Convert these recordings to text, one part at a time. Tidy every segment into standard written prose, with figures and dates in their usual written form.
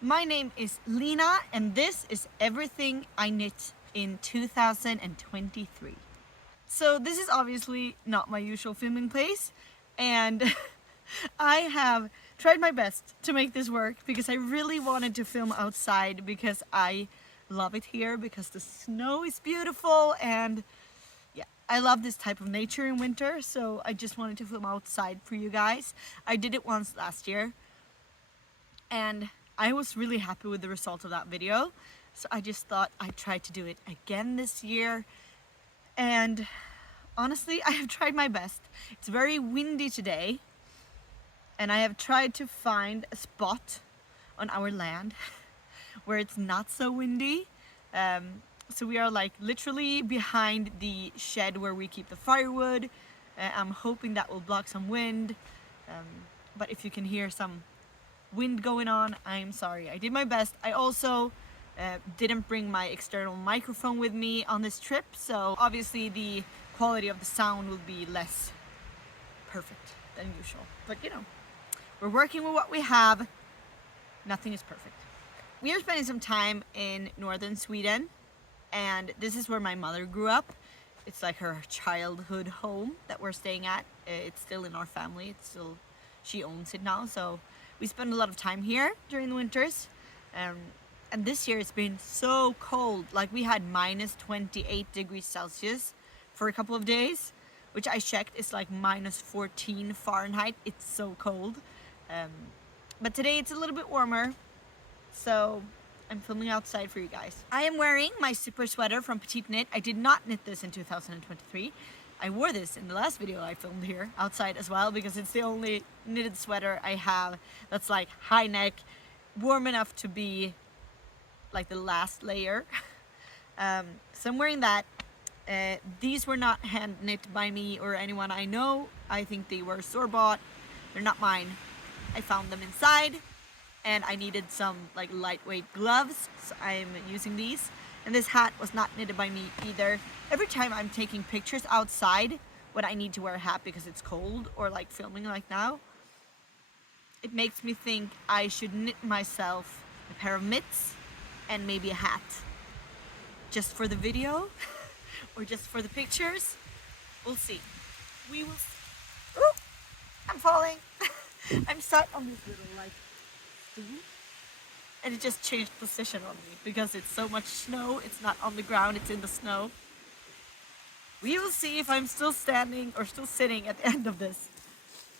My name is Lena and this is everything I knit in 2023. So this is obviously not my usual filming place, and I have tried my best to make this work because I really wanted to film outside because I love it here because the snow is beautiful and yeah, I love this type of nature in winter, so I just wanted to film outside for you guys. I did it once last year and I was really happy with the result of that video, so I just thought I'd try to do it again this year. And honestly, I have tried my best. It's very windy today and I have tried to find a spot on our land where it's not so windy. So we are like literally behind the shed where we keep the firewood. I'm hoping that will block some wind, but if you can hear some wind going on, I'm sorry. I did my best. I also didn't bring my external microphone with me on this trip, so obviously the quality of the sound will be less perfect than usual. But you know, we're working with what we have. Nothing is perfect. We are spending some time in northern Sweden, and this is where my mother grew up. It's like her childhood home that we're staying at. It's still in our family. It's still, she owns it now, so we spend a lot of time here during the winters. And this year it's been so cold. Like we had minus 28 degrees Celsius for a couple of days, which I checked is like minus 14 Fahrenheit. It's so cold. But today it's a little bit warmer, so I'm filming outside for you guys. I am wearing my super sweater from Petite Knit. I did not knit this in 2023. I wore this in the last video I filmed here outside as well because it's the only knitted sweater I have that's like high neck, warm enough to be like the last layer. So I'm wearing that. These were not hand knit by me or anyone I know. I think they were store-bought. They're not mine. I found them inside and I needed some like lightweight gloves, so I'm using these. And this hat was not knitted by me either. Every time I'm taking pictures outside when I need to wear a hat because it's cold or like filming like now, it makes me think I should knit myself a pair of mitts and maybe a hat. Just for the video or just for the pictures. We'll see. We will see. Ooh, I'm falling. I'm sat on this little like stool and it just changed position on me because it's so much snow. It's not on the ground, it's in the snow. We will see if I'm still standing or still sitting at the end of this.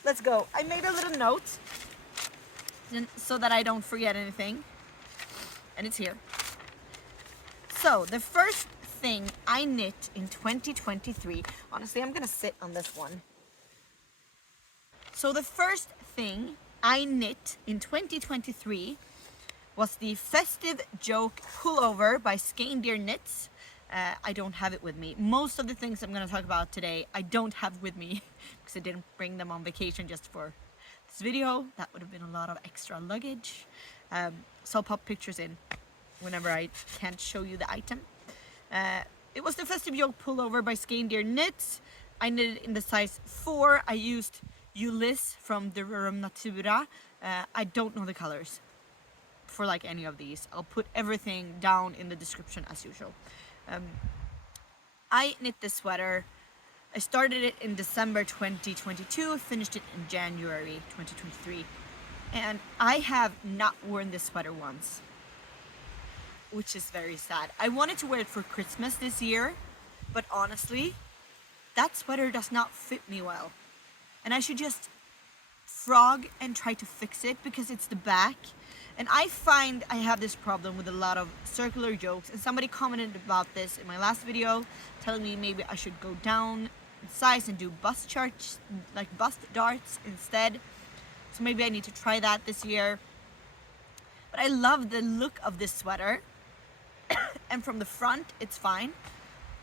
Let's go. I made a little note so that I don't forget anything, and it's here. So the first thing I knit in 2023, honestly I'm gonna sit on this one. So the first thing I knit in 2023 was the Festive yoke pullover by Sandnes Knits. I don't have it with me. Most of the things I'm going to talk about today I don't have with me because I didn't bring them on vacation just for this video. That would have been a lot of extra luggage. So I'll pop pictures in whenever I can't show you the item. It was the Festive yoke pullover by Sandnes Knits. I knitted in the size 4. I used Ulysse from the rerum natura. I don't know the colors for like any of these. I'll put everything down in the description as usual. I knit this sweater. I started it in December 2022, finished it in January 2023, and I have not worn this sweater once, which is very sad. I wanted to wear it for Christmas this year, but honestly, that sweater does not fit me well. And I should just frog and try to fix it because it's the back. And I find I have this problem with a lot of circular yokes, and somebody commented about this in my last video, telling me maybe I should go down in size and do bust charts, like bust darts instead. So maybe I need to try that this year. But I love the look of this sweater. And from the front, it's fine.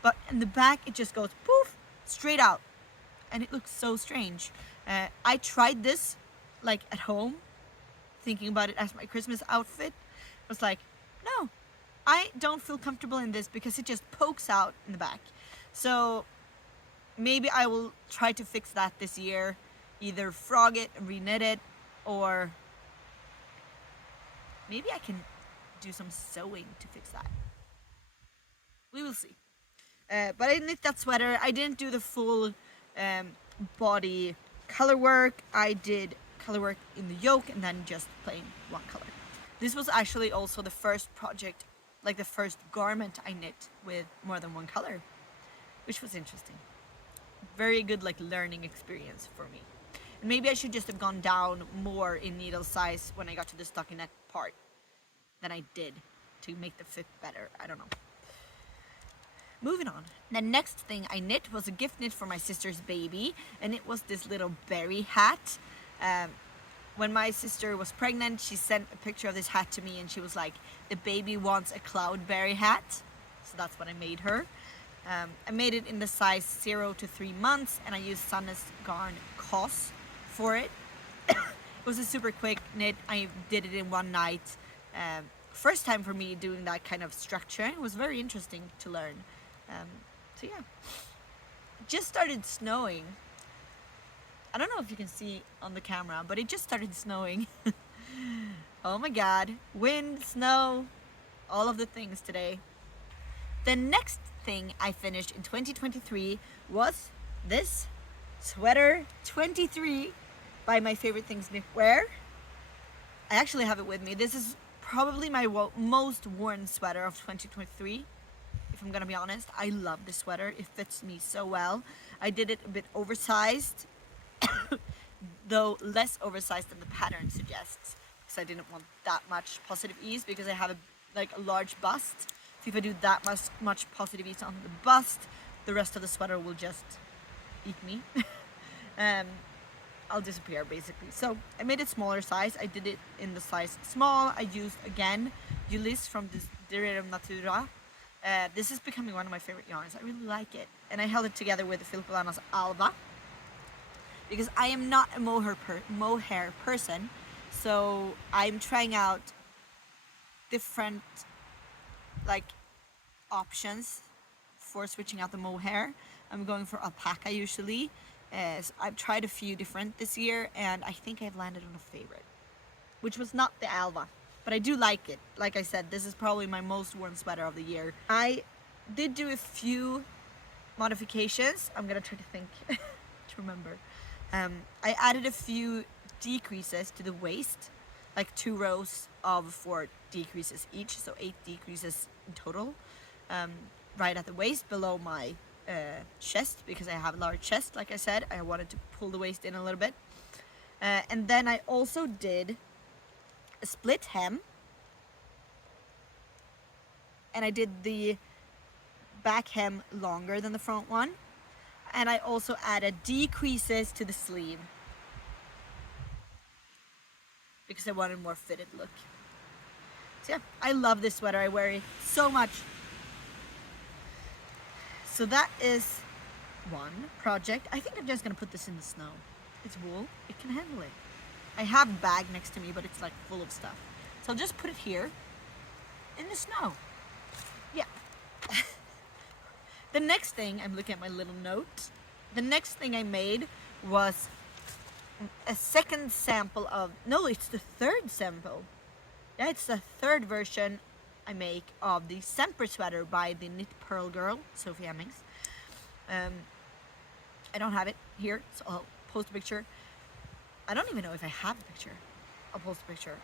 But in the back, it just goes poof, straight out. And it looks so strange. I tried this like at home, thinking about it as my Christmas outfit. I was like, no, I don't feel comfortable in this because it just pokes out in the back. So maybe I will try to fix that this year, either frog it and reknit it, or Maybe I can do some sewing to fix that. We will see. But I knit that sweater. I didn't do the full body color work. I did color work in the yoke and then just plain one color. This was actually also the first project, like the first garment I knit with more than one color, which was interesting. Very good like learning experience for me. And maybe I should just have gone down more in needle size when I got to the stockinette part than I did to make the fit better. I don't know. Moving on. The next thing I knit was a gift knit for my sister's baby, and it was this little berry hat. When my sister was pregnant, she sent a picture of this hat to me and she was like, the baby wants a cloudberry hat. So that's what I made her. I made it in the size 0 to 3 months and I used Sandnes garn cos for it. It was a super quick knit. I did it in one night. First time for me doing that kind of structure. It was very interesting to learn. So yeah, it just started snowing. I don't know if you can see on the camera, but it just started snowing. Oh my god, wind, snow, all of the things today. The next thing I finished in 2023 was this sweater 23 by My Favorite Things Knitwear. I actually have it with me. This is probably my most worn sweater of 2023. If I'm gonna be honest, I love this sweater. It fits me so well. I did it a bit oversized, though less oversized than the pattern suggests, because I didn't want that much positive ease because I have a large bust. So if I do that much positive ease on the bust, the rest of the sweater will just eat me. I'll disappear basically. So I made it smaller size. I did it in the size small. I used again Ulysse from this rerum natura. This is becoming one of my favorite yarns. I really like it. And I held it together with the Filcolana Alva because I am not a mohair person. So I'm trying out different options for switching out the mohair. I'm going for alpaca usually. So I've tried a few different this year and I think I've landed on a favorite, which was not the Alva. But I do like it. Like I said, this is probably my most worn sweater of the year. I did do a few modifications. I'm gonna try to think to remember. I added a few decreases to the waist, like 2 rows of 4 decreases each, so 8 decreases in total. Right at the waist below my chest, because I have a large chest, like I said. I wanted to pull the waist in a little bit. And then I also did a split hem, and I did the back hem longer than the front one, and I also added decreases to the sleeve because I wanted a more fitted look. So yeah, I love this sweater. I wear it so much. So that is one project. I think I'm just gonna put this in the snow. It's wool, it can handle it. I have a bag next to me, but it's full of stuff. So I'll just put it here in the snow. Yeah. The next thing, I'm looking at my little note. The next thing I made was a second sample of, no, it's the third sample. Yeah, it's the third version I make of the Semper sweater by the Knit Pearl girl, Sophie Hemmings. I don't have it here, so I'll post a picture. I don't even know if I have a picture. I'll post a picture.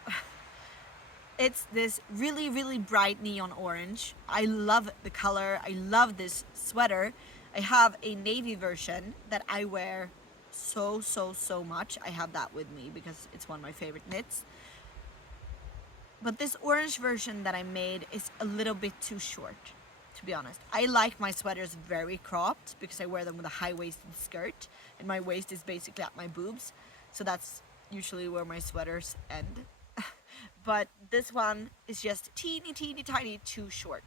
It's this really, really bright neon orange. I love the color. I love this sweater. I have a navy version that I wear so much. I have that with me because it's one of my favorite knits. But this orange version that I made is a little bit too short, to be honest. I like my sweaters very cropped because I wear them with a high-waisted skirt and my waist is basically at my boobs. So that's usually where my sweaters end. But this one is just teeny tiny too short.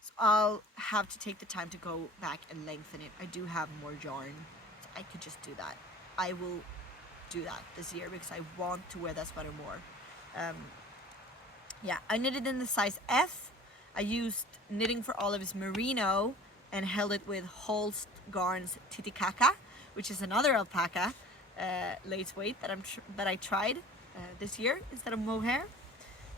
So I'll have to take the time to go back and lengthen it. I do have more yarn, so I could just do that. I will do that this year because I want to wear that sweater more. Yeah, I knitted in the size F. I used Knitting for Olive's merino and held it with Holst Garn's Titicaca, which is another alpaca lace weight that I tried this year instead of mohair.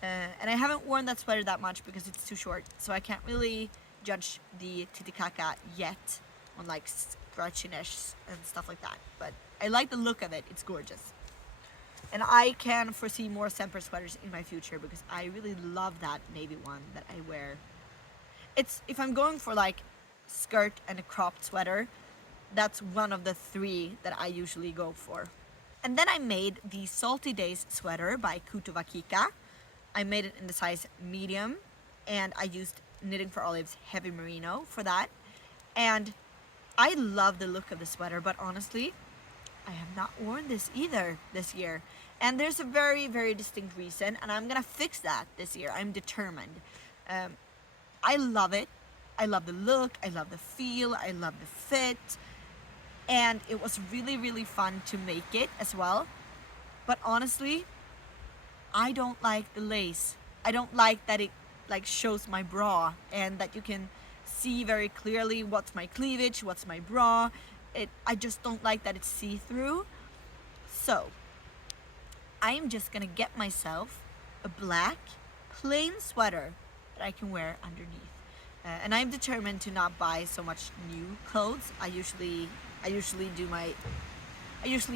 And I haven't worn that sweater that much because it's too short, so I can't really judge the titicaca yet on like scratchiness and stuff like that. But I like the look of it, it's gorgeous. And I can foresee more Semper sweaters in my future because I really love that navy one that I wear. It's, if I'm going for like skirt and a cropped sweater, that's one of the three that I usually go for. And then I made the Salty Days sweater by Kutuvakika. I made it in the size medium, and I used Knitting for Olive's heavy merino for that. And I love the look of the sweater, but honestly, I have not worn this either this year. And there's a very, very distinct reason, and I'm gonna fix that this year. I'm determined. I love it. I love the look, I love the feel, I love the fit. And it was really, really fun to make it as well. But honestly, I don't like the lace. I don't like that it like shows my bra and that you can see very clearly what's my cleavage, what's my bra. I just don't like that it's see-through. So I am just gonna get myself a black plain sweater that I can wear underneath. And I'm determined to not buy so much new clothes. I usually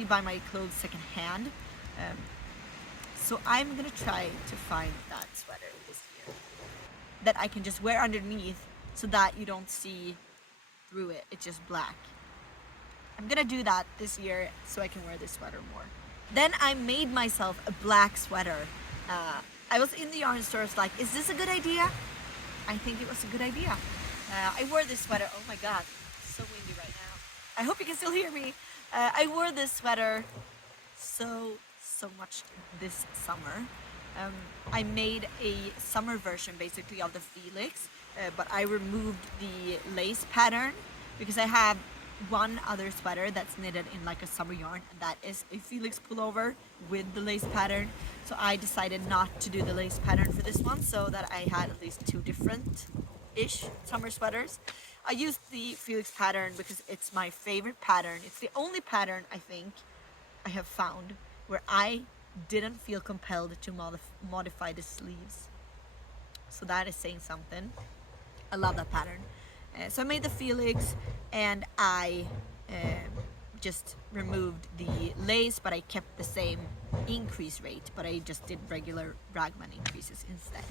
buy my clothes secondhand. So I'm gonna try to find that sweater this year that I can just wear underneath so that you don't see through it. It's just black. I'm gonna do that this year so I can wear this sweater more. Then I made myself a black sweater. I was in the yarn store, I was like, is this a good idea? I think it was a good idea. I wore this sweater, oh my god, it's so windy right now. I hope you can still hear me. I wore this sweater so much this summer. I made a summer version basically of the Felix, but I removed the lace pattern because I have one other sweater that's knitted in like a summer yarn, and that is a Felix pullover with the lace pattern. So I decided not to do the lace pattern for this one so that I had at least two different-ish summer sweaters. I used the Felix pattern because it's my favorite pattern. It's the only pattern I think I have found where I didn't feel compelled to modify the sleeves. So that is saying something. I love that pattern. So I made the Felix and I just removed the lace, but I kept the same increase rate, but I just did regular raglan increases instead.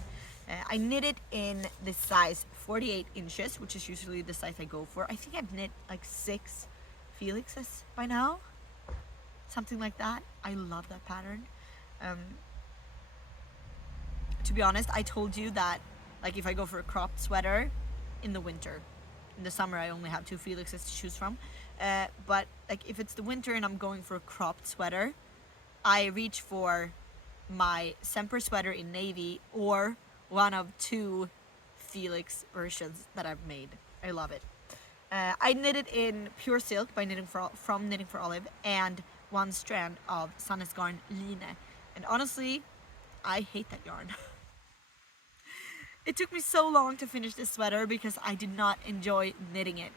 I knit it in the size 48 inches, which is usually the size I go for. I think I've knit like 6 Felixes by now, something like that. I love that pattern. To be honest, I told you that like if I go for a cropped sweater in the winter, in the summer I only have 2 Felixes to choose from, but like if it's the winter and I'm going for a cropped sweater, I reach for my Semper sweater in navy or one of 2 Felix versions that I've made. I love it. I knit it in pure silk by from Knitting for Olive and 1 strand of Sandnes garn line, and honestly I hate that yarn. It took me so long to finish this sweater because I did not enjoy knitting it.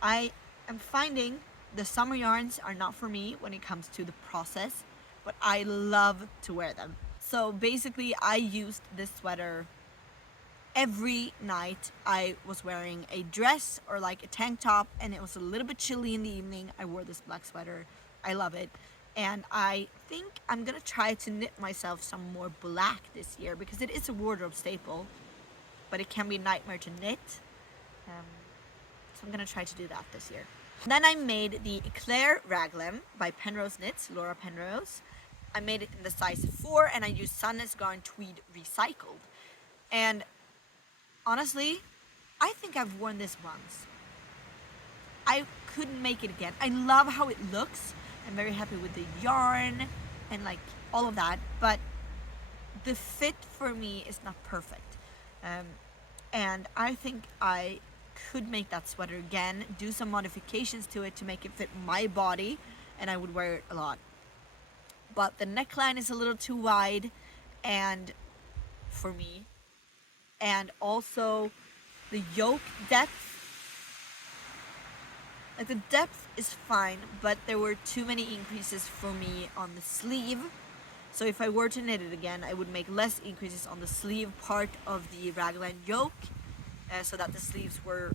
I am finding the summer yarns are not for me when it comes to the process, but I love to wear them. So basically I used this sweater every night. I was wearing a dress or like a tank top and it was a little bit chilly in the evening. I wore this black sweater. I love it. And I think I'm gonna try to knit myself some more black this year because it is a wardrobe staple, but it can be a nightmare to knit. So I'm gonna try to do that this year. Then I made the Eclair raglan by Penrose Knits, Laura Penrose. I made it in the size 4 and I used Sandnes garn tweed recycled. And honestly, I think I've worn this once. I couldn't make it again. I love how it looks. I'm very happy with the yarn and like all of that, but the fit for me is not perfect. And I think I could make that sweater again, do some modifications to it to make it fit my body, and I would wear it a lot. But the neckline is a little too wide and for me, and also the yoke depth, like the depth is fine, but there were too many increases for me on the sleeve, So if I were to knit it again, I would make less increases on the sleeve part of the raglan yoke, so that the sleeves were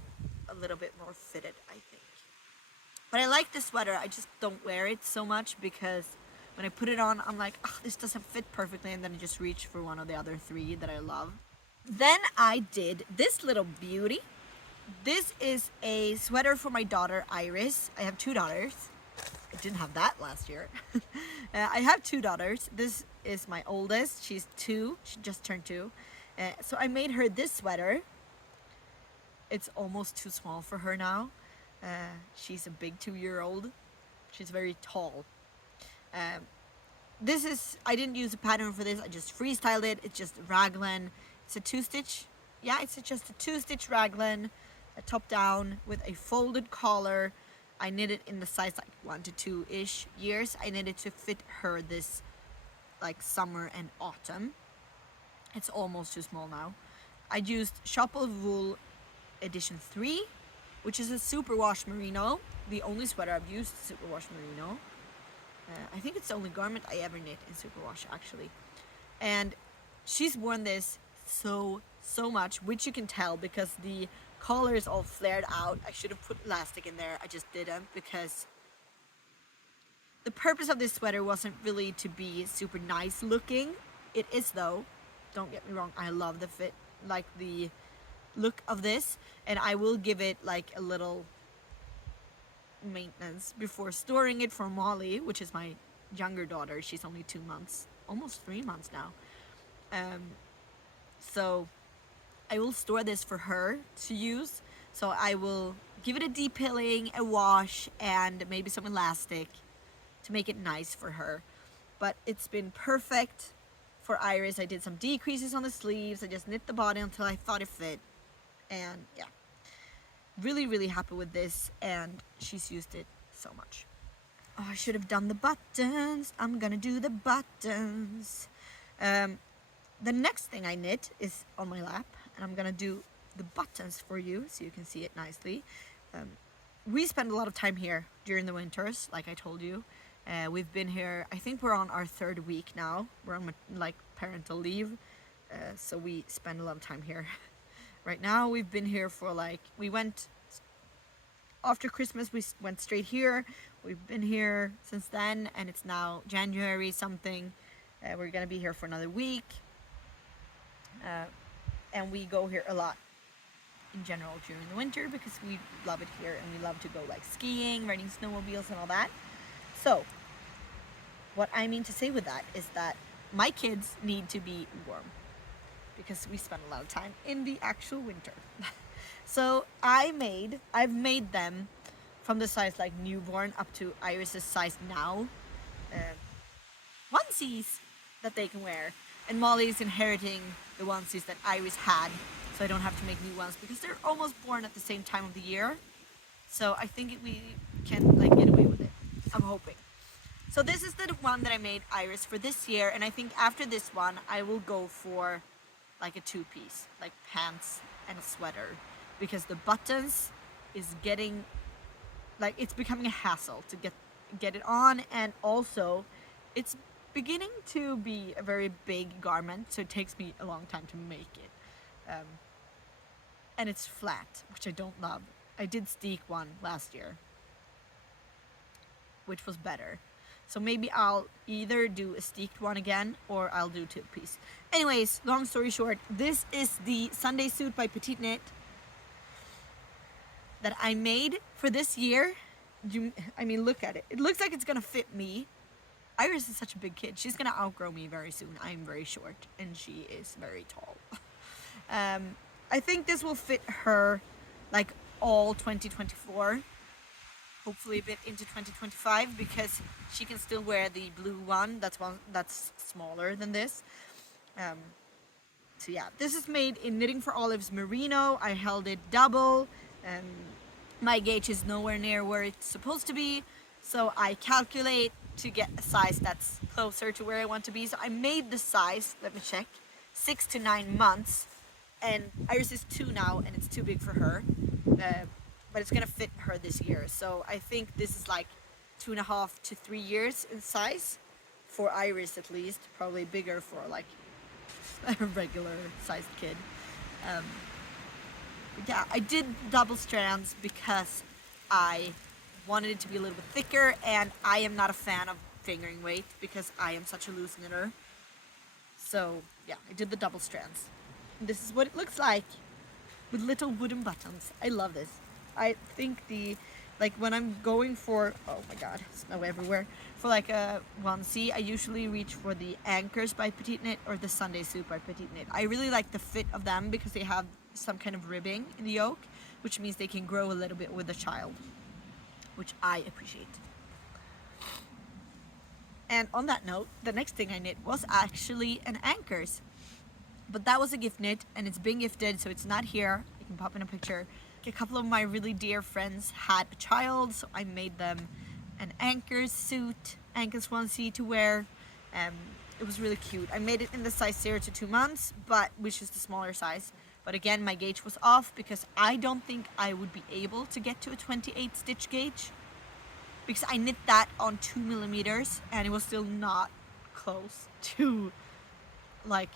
a little bit more fitted, I think. But I like this sweater. I just don't wear it so much because when I put it on, I'm like, oh, this doesn't fit perfectly, and then I just reach for one of the other three that I love. Then I did this little beauty. This is a sweater for my daughter Iris. I have 2 daughters. I didn't have that last year. I have 2 daughters. This is my oldest. She's 2. She just turned 2. So I made her this sweater. It's almost too small for her now. She's a big 2-year-old. She's very tall. This is, I didn't use a pattern for this. I just freestyled it. It's just raglan. It's a 2-stitch. Yeah, it's just a 2-stitch raglan, a top down with a folded collar. I knit it in the size like 1 to 2-ish years. I knit it to fit her this like summer and autumn. It's almost too small now. I used Shop of Wool edition 3, which is a superwash merino. The only sweater I've used is superwash merino. I think it's the only garment I ever knit in superwash actually. And she's worn this so much, which you can tell because the collar is all flared out. I should have put elastic in there. I just didn't because the purpose of this sweater wasn't really to be super nice looking. It is though. Don't get me wrong. I love the fit, like the look of this, and I will give it like a little maintenance before storing it for Molly, which is my younger daughter. She's only 2 months, almost 3 months now. So I will store this for her to use. So I will give it a depilling, a wash, and maybe some elastic to make it nice for her. But it's been perfect for Iris. I did some decreases on the sleeves. I just knit the body until I thought it fit. And yeah, really happy with this, and she's used it so much. Oh, I should have done the buttons. I'm gonna do the buttons. The next thing I knit is on my lap, and I'm gonna do the buttons for you so you can see it nicely. We spend a lot of time here during the winters, like I told you. We've been here, I think we're on our 3rd week now. We're on like parental leave, so we spend a lot of time here. Right now we've been here for like, we went after Christmas, we went straight here. We've been here since then, and it's now January something. We're gonna be here for another week. And we go here a lot in general during the winter because we love it here, and we love to go like skiing, riding snowmobiles and all that. So what I mean to say with that is that my kids need to be warm because we spend a lot of time in the actual winter. So I've made them from the size like newborn up to Iris's size now, onesies that they can wear. And Molly is inheriting the onesies that Iris had, so I don't have to make new ones because they're almost born at the same time of the year. So I think we can like get away with it. I'm hoping. So this is the one that I made Iris for this year, and I think after this one I will go for like a 2-piece, like pants and a sweater, because the buttons is getting like, it's becoming a hassle to get it on, and also it's beginning to be a very big garment, so it takes me a long time to make it. And it's flat, which I don't love. I did steek one last year, which was better. So maybe I'll either do a steeked one again, or I'll do 2-piece. Anyways, long story short, this is the Sunday suit by Petite Knit that I made for this year. I mean, look at it. It looks like it's gonna fit me. Iris is such a big kid. She's gonna outgrow me very soon. I'm very short, and she is very tall. I think this will fit her like all 2024. Hopefully a bit into 2025, because she can still wear the blue one. That's smaller than this. So yeah, this is made in Knitting for Olive's merino. I held it double. My gauge is nowhere near where it's supposed to be, so I calculate to get a size that's closer to where I want to be. So I made the size, let me check, 6 to 9 months, and Iris is 2 now, and it's too big for her. But it's gonna fit her this year. So I think this is like 2.5 to 3 years in size for Iris at least, probably bigger for like a regular sized kid. But yeah, I did double strands because I wanted it to be a little bit thicker, and I am not a fan of fingering weight because I am such a loose knitter. So yeah, I did the double strands. And this is what it looks like with little wooden buttons. I love this. I think like when I'm going for, oh my god, snow everywhere, for like a onesie, I usually reach for the Anchors by Petite Knit or the Sunday Suit by Petite Knit. I really like the fit of them because they have some kind of ribbing in the yoke, which means they can grow a little bit with the child, which I appreciate. And on that note, the next thing I knit was actually an Anchors. But that was a gift knit, and it's been gifted, so it's not here. I can pop in a picture. A couple of my really dear friends had a child, so I made them an Anchors suit, Anchors onesie to wear. It was really cute. I made it in the size 0 to 2 months, which is the smaller size. But again, my gauge was off because I don't think I would be able to get to a 28 stitch gauge, because I knit that on 2 millimeters and it was still not close to like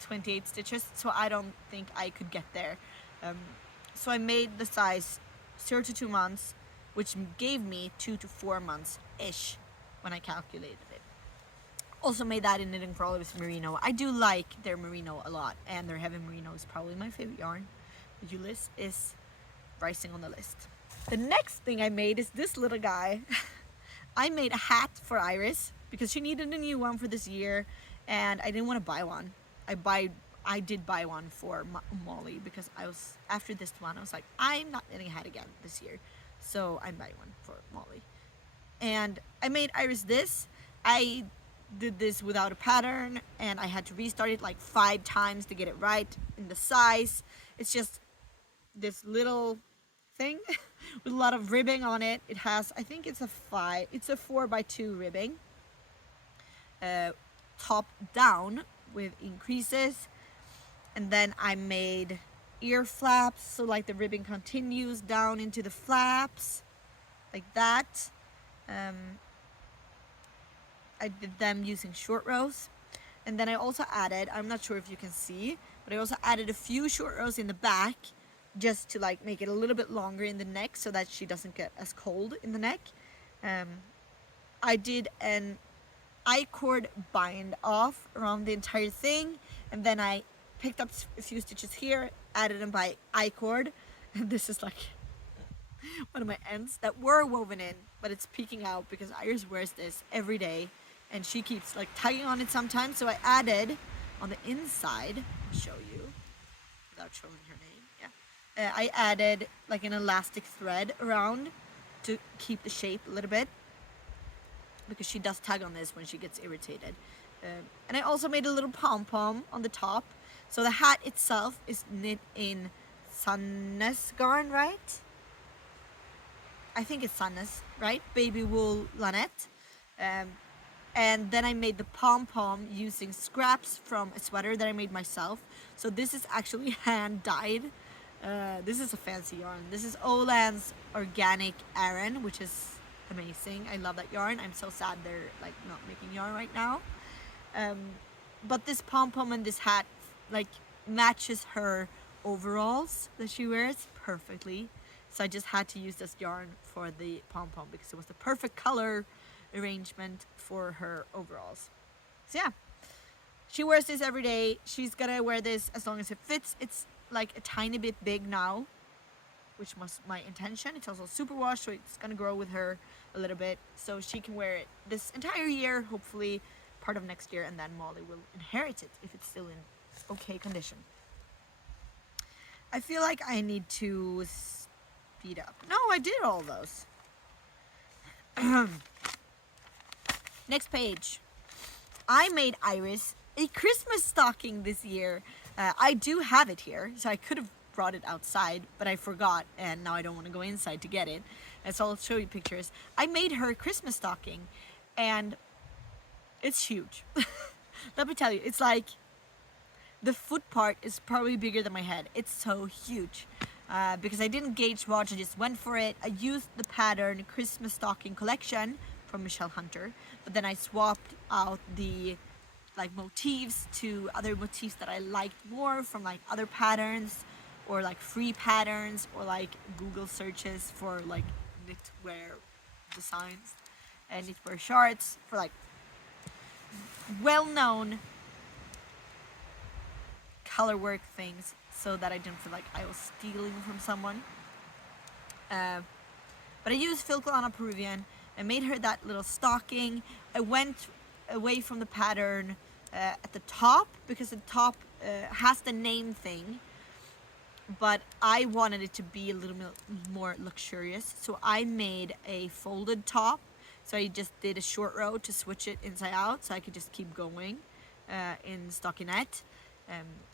28 stitches, so I don't think I could get there. So I made the size 0 to 2 months, which gave me 2 to 4 months ish when I calculated it. Also made that in Knitting for Olive's merino. I do like their merino a lot, and their heavy merino is probably my favorite yarn. Ulysse is rising on the list. The next thing I made is this little guy. I made a hat for Iris because she needed a new one for this year, and I didn't want to buy one. I did buy one for Molly because after this one I was like, I'm not knitting a hat again this year, so I'm buying one for Molly. And I made Iris this. I did this without a pattern, and I had to restart it like 5 times to get it right in the size. It's just this little thing with a lot of ribbing on it. It has, I think it's a 4x2 ribbing, top down with increases, and then I made ear flaps, so like the ribbing continues down into the flaps like that. I did them using short rows, and then I also added, I'm not sure if you can see, but I also added a few short rows in the back just to like make it a little bit longer in the neck so that she doesn't get as cold in the neck. I did an I-cord bind off around the entire thing, and then I picked up a few stitches here, added them by I-cord, and this is like one of my ends that were woven in, but it's peeking out because Iris wears this every day and she keeps like tugging on it sometimes. So I added on the inside, I'll show you without showing her name, yeah, I added like an elastic thread around to keep the shape a little bit, because she does tug on this when she gets irritated. And I also made a little pom-pom on the top. So the hat itself is knit in Sandnes garn, right? I think it's Sandnes, right? Baby wool lanette. And then I made the pom-pom using scraps from a sweater that I made myself. So this is actually hand dyed. This is a fancy yarn. This is Oland's Organic Aran, which is amazing. I love that yarn. I'm so sad they're like not making yarn right now. But this pom-pom and this hat like matches her overalls that she wears perfectly. So I just had to use this yarn for the pom-pom because it was the perfect color arrangement for her overalls. So yeah, she wears this every day. She's gonna wear this as long as it fits. It's like a tiny bit big now, which was my intention. It's also super wash, so it's gonna grow with her a little bit, so she can wear it this entire year, hopefully part of next year, and then Molly will inherit it if it's still in okay condition. I feel like I need to speed up. No, I did all those. Next page. I made Iris a Christmas stocking this year. I do have it here, so I could have brought it outside, but I forgot, and now I don't want to go inside to get it. And so I'll show you pictures. I made her a Christmas stocking, and it's huge. Let me tell you, it's like the foot part is probably bigger than my head. It's so huge. Because I didn't gauge watch, I just went for it. I used the pattern Christmas stocking collection from Michelle Hunter, but then I swapped out the like motifs to other motifs that I liked more from like other patterns or like free patterns or like Google searches for like knitwear designs and knitwear shorts for like well-known color work things, so that I didn't feel like I was stealing from someone. But I used Filcolana Peruvian. I made her that little stocking. I went away from the pattern at the top, because the top has the name thing, but I wanted it to be a little bit more luxurious, so I made a folded top. So I just did a short row to switch it inside out, so I could just keep going in stockinette.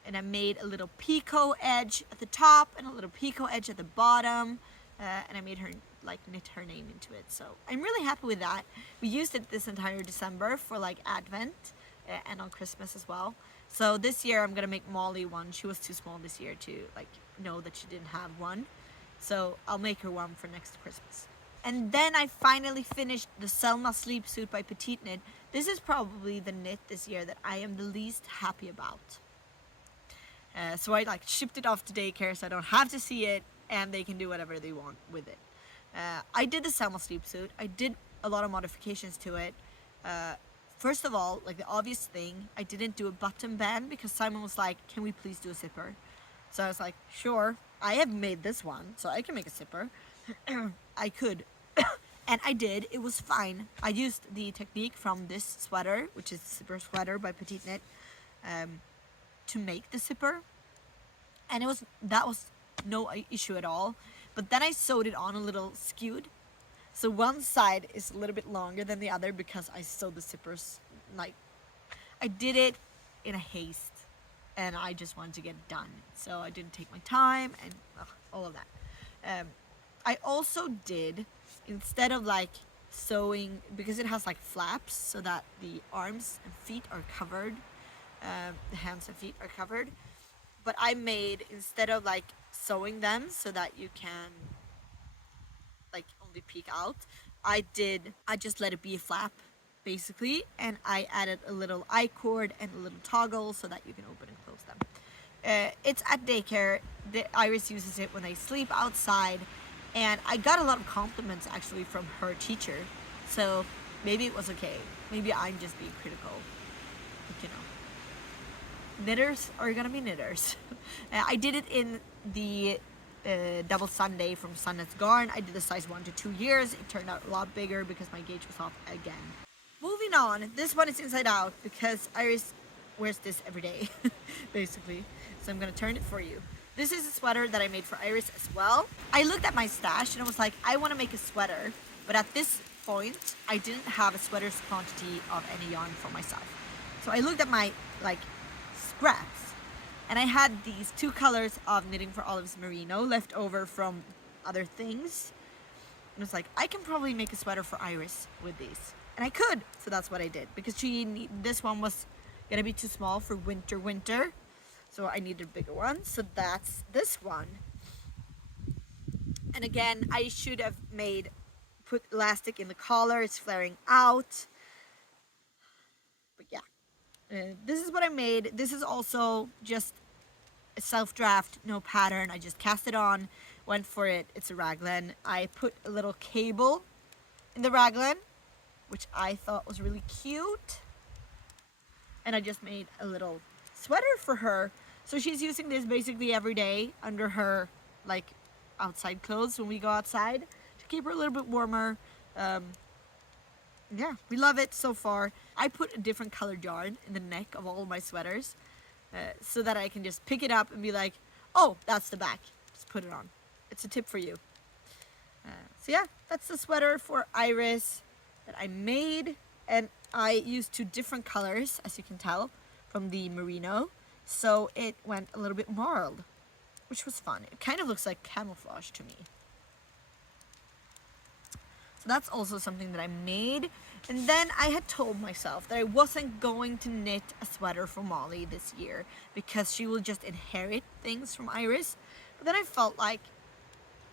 And I made a little picot edge at the top and a little picot edge at the bottom, and I made her like knit her name into it. So I'm really happy with that. We used it this entire December for like Advent and on Christmas as well. So this year I'm gonna make Molly one. She was too small this year to like know that she didn't have one, so I'll make her one for next Christmas. And then I finally finished the Selma sleep suit by Petite Knit. This is probably the knit this year that I am the least happy about. So I like shipped it off to daycare so I don't have to see it, and they can do whatever they want with it. I did the Selma sleep suit. I did a lot of modifications to it. First of all, like the obvious thing, I didn't do a button band because Simon was like, can we please do a zipper? So I was like, sure, I have made this one, so I can make a zipper. I could. And I did. It was fine. I used the technique from this sweater, which is the zipper sweater by Petite Knit, to make the zipper. And that was no issue at all. But then I sewed it on a little skewed. So one side is a little bit longer than the other because I sewed the zippers, like, I did it in a haste and I just wanted to get it done. So I didn't take my time and all of that. I also did, instead of like sewing, because it has like flaps so that the arms and feet are covered, the hands and feet are covered, but I made, instead of like sewing them so that you can like only peek out, I just let it be a flap basically, and I added a little I-cord and a little toggle so that you can open and close them. It's at daycare. The Iris uses it when they sleep outside, and I got a lot of compliments actually from her teacher, so maybe it was okay. Maybe I'm just being critical, you know. Knitters are gonna be knitters. I did it in the double Sunday from Sandnes garn. I did the size 1 to 2 years. It turned out a lot bigger because my gauge was off again. Moving on, this one is inside out because Iris wears this every day, basically. So I'm gonna turn it for you. This is a sweater that I made for Iris as well. I looked at my stash and I was like, I want to make a sweater, but at this point, I didn't have a sweater's quantity of any yarn for myself. So I looked at my like scraps, and I had these 2 colors of Knitting for Olive's merino left over from other things. And I was like, I can probably make a sweater for Iris with these. And I could, so that's what I did, because this one was gonna be too small for winter. So I needed a bigger one, so that's this one. And again, I should have put elastic in the collar, it's flaring out. But yeah, this is what I made. This is also just a self-draft, no pattern. I just cast it on, went for it. It's a raglan. I put a little cable in the raglan, which I thought was really cute. And I just made a little sweater for her. So she's using this basically every day under her like outside clothes when we go outside to keep her a little bit warmer. Yeah, we love it so far. I put a different colored yarn in the neck of all my sweaters so that I can just pick it up and be like, oh, that's the back. Just put it on. It's a tip for you. So yeah, that's the sweater for Iris that I made. And I used 2 different colors, as you can tell, from the merino. So it went a little bit marled, which was fun. It kind of looks like camouflage to me. So that's also something that I made. And then I had told myself that I wasn't going to knit a sweater for Molly this year because she will just inherit things from Iris. But then I felt like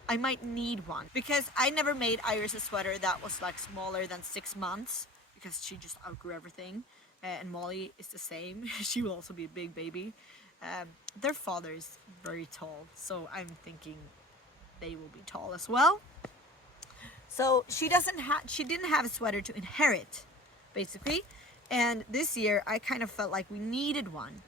I might need one, because I never made Iris a sweater that was like smaller than 6 months, because she just outgrew everything. And Molly is the same. She will also be a big baby. Their father is very tall, so I'm thinking they will be tall as well. So she didn't have a sweater to inherit, basically. And this year I kind of felt like we needed one,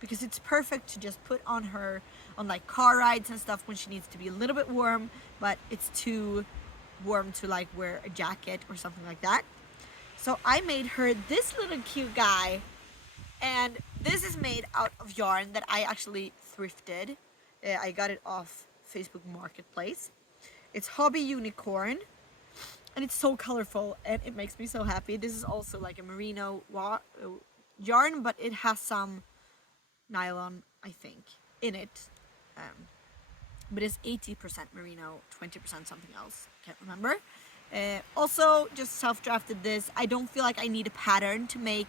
because it's perfect to just put on her on like car rides and stuff when she needs to be a little bit warm, but it's too warm to like wear a jacket or something like that. So I made her this little cute guy, and this is made out of yarn that I actually thrifted. I got it off Facebook Marketplace. It's Hobby Unicorn, and it's so colorful and it makes me so happy. This is also like a merino yarn, but it has some nylon, I think, in it. But it's 80% merino, 20% something else. Can't remember. Also, just self-drafted this. I don't feel like I need a pattern to make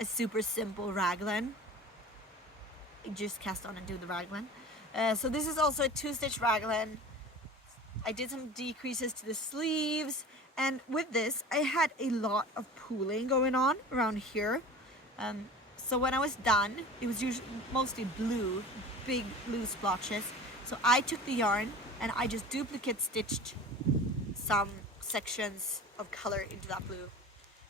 a super simple raglan. I just cast on and do the raglan. So this is also a 2-stitch raglan. I did some decreases to the sleeves, and with this I had a lot of pooling going on around here. So when I was done, it was usually mostly blue, big blue splotches. So I took the yarn and I just duplicate stitched some sections of color into that blue.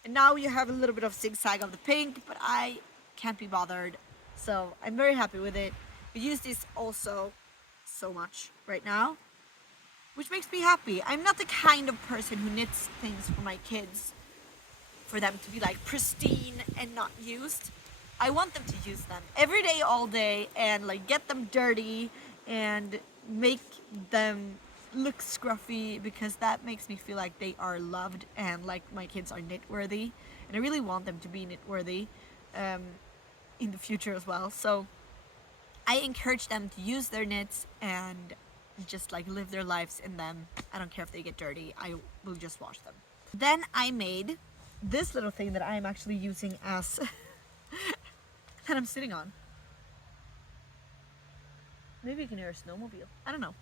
And now you have a little bit of zigzag of the pink, but I can't be bothered. So I'm very happy with it. We use this also so much right now, which makes me happy. I'm not the kind of person who knits things for my kids for them to be like pristine and not used. I want them to use them every day, all day, and like get them dirty and make them look scruffy, because that makes me feel like they are loved and like my kids are knit worthy, and I really want them to be knit worthy in the future as well. So I encourage them to use their knits and just like live their lives in them. I don't care if they get dirty, I will just wash them. Then I made this little thing that I am actually using as that I'm sitting on. Maybe you can hear a snowmobile, I don't know.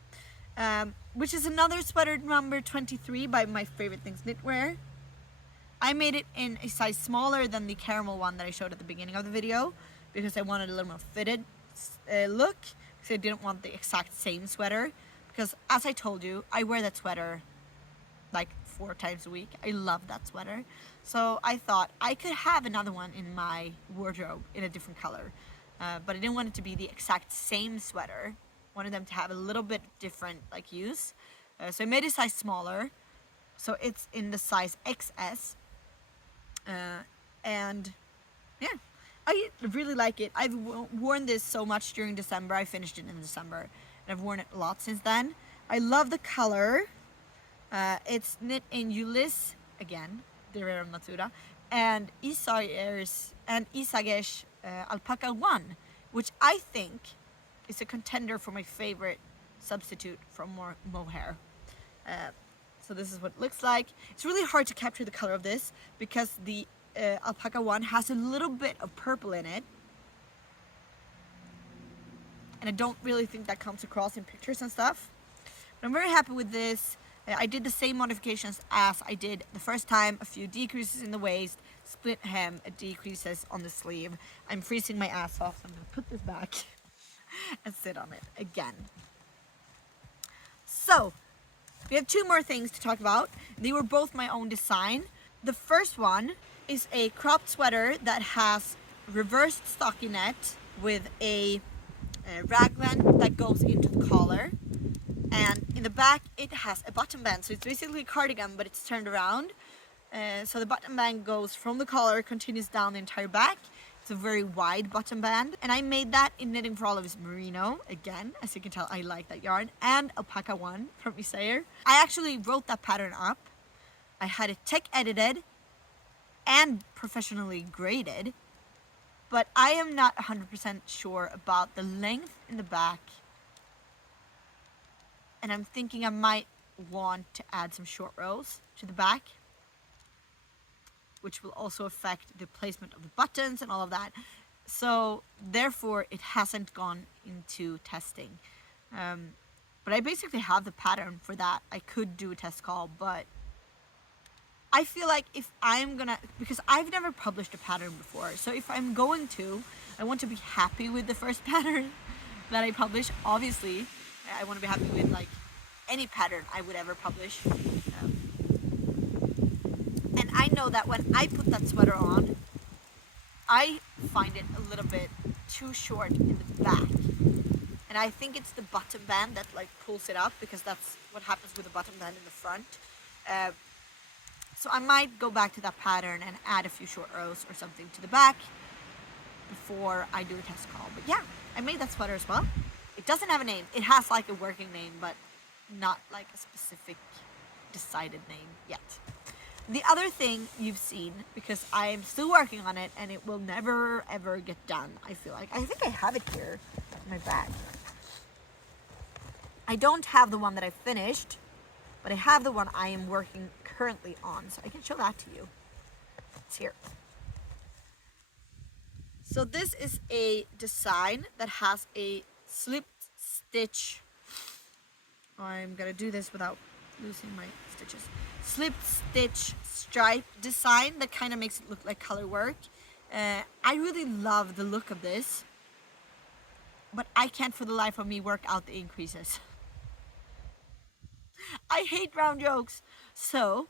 Which is another sweater number 23 by My Favorite Things Knitwear. I made it in a size smaller than the caramel one that I showed at the beginning of the video, because I wanted a little more fitted look, because I didn't want the exact same sweater, because as I told you, I wear that sweater like 4 times a week. I love that sweater. So I thought I could have another one in my wardrobe in a different color, but I didn't want it to be the exact same sweater. Wanted them to have a little bit different like use. So I made a size smaller, so it's in the size XS, and yeah, I really like it. I've worn this so much during December. I finished it in December, and I've worn it a lot since then. I love the color. It's knit in Ulysse, again, the rerum natura, and Isager's Alpaca 1, which I think is a contender for my favorite substitute from more mohair. So this is what it looks like. It's really hard to capture the color of this, because the Alpaca 1 has a little bit of purple in it, and I don't really think that comes across in pictures and stuff. But I'm very happy with this. I did the same modifications as I did the first time, a few decreases in the waist, split hem, decreases on the sleeve. I'm freezing my ass off, so I'm gonna put this back and sit on it again. So we have 2 more things to talk about. They were both my own design. The first one is a cropped sweater that has reversed stockinette with a raglan that goes into the collar, and in the back it has a button band. So it's basically a cardigan, but it's turned around. So the button band goes from the collar, continues down the entire back. It's a very wide button band, and I made that in Knitting for Olive's merino. Again, as you can tell, I like that yarn. And Alpaca 1 from Isager. I actually wrote that pattern up. I had it tech edited and professionally graded, but I am not 100% sure about the length in the back, and I'm thinking I might want to add some short rows to the back, which will also affect the placement of the buttons and all of that. So therefore it hasn't gone into testing. But I basically have the pattern for that. I could do a test call, but I feel like if I'm gonna, because I've never published a pattern before, so if I'm going to, I want to be happy with the first pattern that I publish. Obviously, I want to be happy with like any pattern I would ever publish. And I know that when I put that sweater on, I find it a little bit too short in the back. And I think it's the bottom band that like pulls it up, because that's what happens with the bottom band in the front. So I might go back to that pattern and add a few short rows or something to the back before I do a test call. But yeah, I made that sweater as well. It doesn't have a name. It has like a working name, but not like a specific decided name yet. The other thing you've seen, because I'm still working on it and it will never ever get done, I feel like. I think I have it here in my bag. I don't have the one that I finished, but I have the one I am working currently on, so I can show that to you. It's here. So this is a design that has a slip stitch. I'm gonna do this without losing my stitches. Slip stitch stripe design that kind of makes it look like color work. I really love the look of this, but I can't for the life of me work out the increases. I hate round yokes. So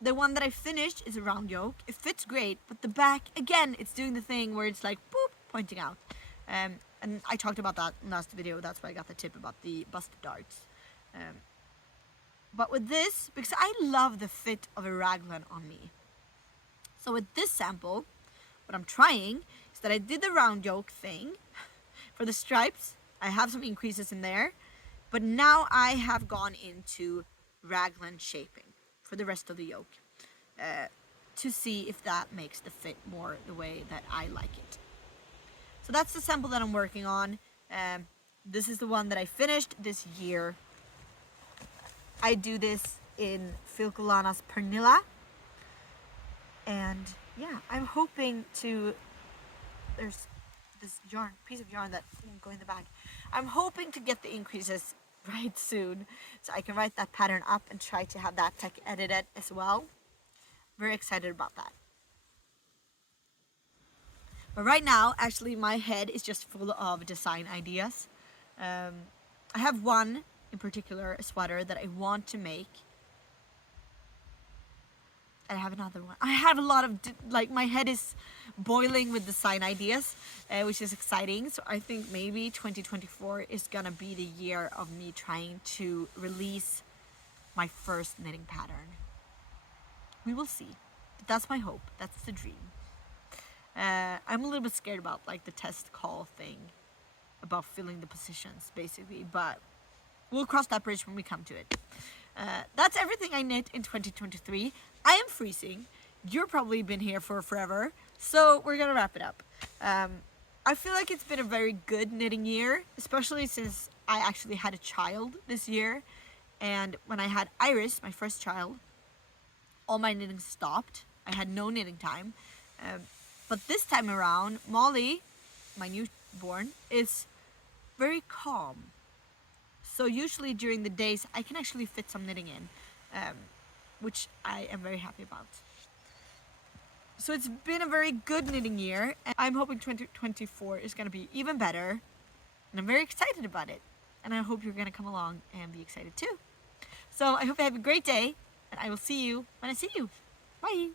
the one that I finished is a round yoke. It fits great, but the back, again, it's doing the thing where it's like boop, pointing out. And I talked about that in last video. That's why I got the tip about the busted darts. But with this, because I love the fit of a raglan on me. So with this sample, what I'm trying is that I did the round yoke thing for the stripes. I have some increases in there, but now I have gone into raglan shaping for the rest of the yoke to see if that makes the fit more the way that I like it. So that's the sample that I'm working on. This is the one that I finished this year. I do this in Filcolana's Pernilla. And yeah, I'm hoping to, there's this yarn, piece of yarn that won't go in the bag. I'm hoping to get the increases right soon, so I can write that pattern up and try to have that tech edited as well. Very excited about that. But right now, actually, my head is just full of design ideas. I have one in particular, a sweater that I want to make. I have another one. I have a lot of, like, my head is boiling with design ideas, which is exciting. So I think maybe 2024 is gonna be the year of me trying to release my first knitting pattern. We will see. But that's my hope. That's the dream. I'm a little bit scared about like the test call thing, about filling the positions basically, but we'll cross that bridge when we come to it. That's everything I knit in 2023. I am freezing. You've probably been here for forever, so we're gonna wrap it up. I feel like it's been a very good knitting year, especially since I actually had a child this year, and when I had Iris, my first child, all my knitting stopped. I had no knitting time. But this time around, Molly, my newborn, is very calm. So usually during the days, I can actually fit some knitting in, which I am very happy about. So it's been a very good knitting year, and I'm hoping 2024 is going to be even better, and I'm very excited about it. And I hope you're going to come along and be excited too. So I hope you have a great day, and I will see you when I see you. Bye!